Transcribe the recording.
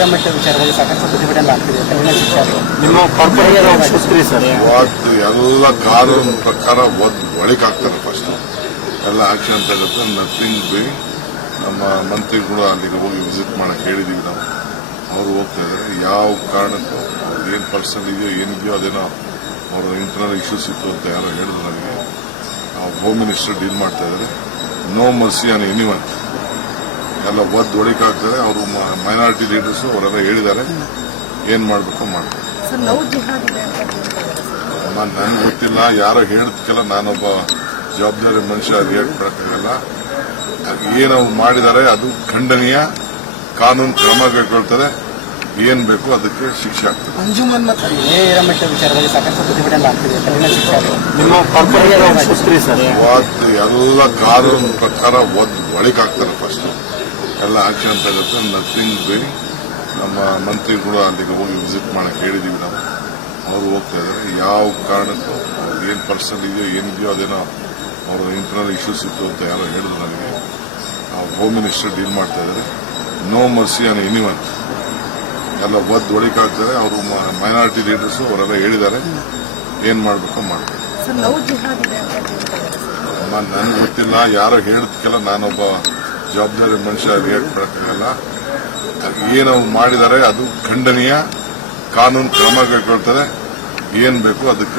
ನೇರಮಟ್ಟ ವಿಚಾರದಲ್ಲಿ ಸಾಕಷ್ಟು ಪ್ರತಿಭಟನೆ ಆಗ್ತಿದೆ. ಕಠಿಣ ಶಿಕ್ಷೆ ನಿಮ್ಮ ಕಾರ್ಪೊರೇಟ್ ಸರ್ ಇವತ್ತು ಎಲ್ಲ ಕಾನೂನು ಪ್ರಕಾರ ಒಳಗಾಗ್ತಾರೆ. ಫಸ್ಟ್ ಎಲ್ಲ ಆಕ್ಷನ್ ತಗುತ್ತೆ. ನಥಿಂಗ್ ಬಿ ನಮ್ಮ ಮಂತ್ರಿಗಳು ಅಲ್ಲಿಗೆ ಹೋಗಿ ವಿಸಿಟ್ ಮಾಡಕ್ಕೆ ಹೇಳಿದೀವಿ ನಾವು. ಅವರು ಹೋಗ್ತಾ ಇದ್ದಾರೆ. ಯಾವ ಕಾರಣಕ್ಕೂ ಅವ್ರಿಗೆ ಏನು ಪರ್ಸನಲ್ ಇದೆಯೋ ಏನಿದೆಯೋ ಅದೇನೋ ಅವರು ಇಂಟರ್ನಲ್ ಇಶ್ಯೂಸ್ ಇತ್ತು ಅಂತ ಯಾರೋ ಹೇಳಿದ್ರು ನನಗೆ. ಹೋಮ್ ಮಿನಿಸ್ಟರ್ ಡೀಲ್ ಮಾಡ್ತಾ ಇದ್ದಾರೆ. No mercy on anyone. ಎಲ್ಲ ಒಳಗಾಗ್ತಾರೆ. ಅವರು ಮೈನಾರಿಟಿ ಲೀಡರ್ಸು ಅವರೆಲ್ಲ ಹೇಳಿದ್ದಾರೆ ಏನ್ ಮಾಡಬೇಕು ಮಾಡ್ತಾರೆ. ನನ್ಗೆ ಗೊತ್ತಿಲ್ಲ, ಯಾರೋ ಹೇಳಿದ್ಕೆಲ್ಲ ನಾನೊಬ್ಬ ಜವಾಬ್ದಾರಿ ಮನುಷ್ಯ ರಿಯಾಕ್ಟ್ ಮಾಡೋಕ್ಕಾಗಲ್ಲ. ಏನು ಮಾಡಿದ್ದಾರೆ ಅದು ಖಂಡನೀಯ. ಕಾನೂನು ಕ್ರಮ ಕೈಗೊಳ್ತಾರೆ. ಏನ್ ಬೇಕು ಅದಕ್ಕೆ ಶಿಕ್ಷೆ ಆಗ್ತದೆ. ಅಂಜುಮನ್ ಮತ್ತು ನೇರಮಟ್ಟ ವಿಚಾರದಲ್ಲಿ ಸಾಕಷ್ಟು ಪ್ರತಿಭಟನೆ ಆಗ್ತಿದೆ. ಕಠಿಣ ಶಿಕ್ಷೆ ನಿಮ್ಮ ಕಾರ್ಪೊರೇಟ್ ಸರ್ ಇವತ್ತು ಎಲ್ಲ ಕಾನೂನು ಪ್ರಕಾರ ಒಳಗಾಗ್ತಾರೆ. ಫಸ್ಟ್ ಎಲ್ಲ ಆಕ್ಷನ್ ತಗುತ್ತೆ. ನಥಿಂಗ್ ಬಿ ನಮ್ಮ ಮಂತ್ರಿಗಳು ಅಲ್ಲಿಗೆ ಹೋಗಿ ವಿಸಿಟ್ ಮಾಡಕ್ಕೆ ಹೇಳಿದೀವಿ ನಾವು. ಅವರು ಹೋಗ್ತಾ ಇದ್ದಾರೆ. ಯಾವ ಕಾರಣಕ್ಕೂ ಅವ್ರಿಗೆ ಏನು ಪರ್ಸನಲ್ ಇದೆಯೋ ಏನಿದೆಯೋ ಅದೇನೋ ಅವರು ಇಂಟರ್ನಲ್ ಇಶ್ಯೂಸ್ ಇತ್ತು ಅಂತ ಯಾರೋ ಹೇಳಿದ್ರು ನನಗೆ. ಹೋಮ್ ಮಿನಿಸ್ಟರ್ ಡೀಲ್ ಮಾಡ್ತಾ ಇದ್ದಾರೆ. No mercy on anyone. ಎಲ್ಲ ಒಳಗಾಗ್ತಾರೆ. ಅವರು ಮೈನಾರಿಟಿ ಲೀಡರ್ಸು ಅವರೆಲ್ಲ ಹೇಳಿದ್ದಾರೆ ಏನ್ ಮಾಡಬೇಕು ಮಾಡ್ತಾರೆ. ನನ್ಗೆ ಗೊತ್ತಿಲ್ಲ, ಯಾರೋ ಹೇಳಿದ್ಕೆಲ್ಲ ನಾನೊಬ್ಬ ಜವಾಬ್ದಾರಿ ಮನುಷ್ಯ ರಿಯಾಕ್ಟ್ ಮಾಡೋಕ್ಕಾಗಲ್ಲ. ಏನು ಮಾಡಿದ್ದಾರೆ ಅದು ಖಂಡನೀಯ. ಕಾನೂನು ಕ್ರಮ ಕೈಗೊಳ್ತಾರೆ. ಏನ್ ಬೇಕು ಅದಕ್ಕೆ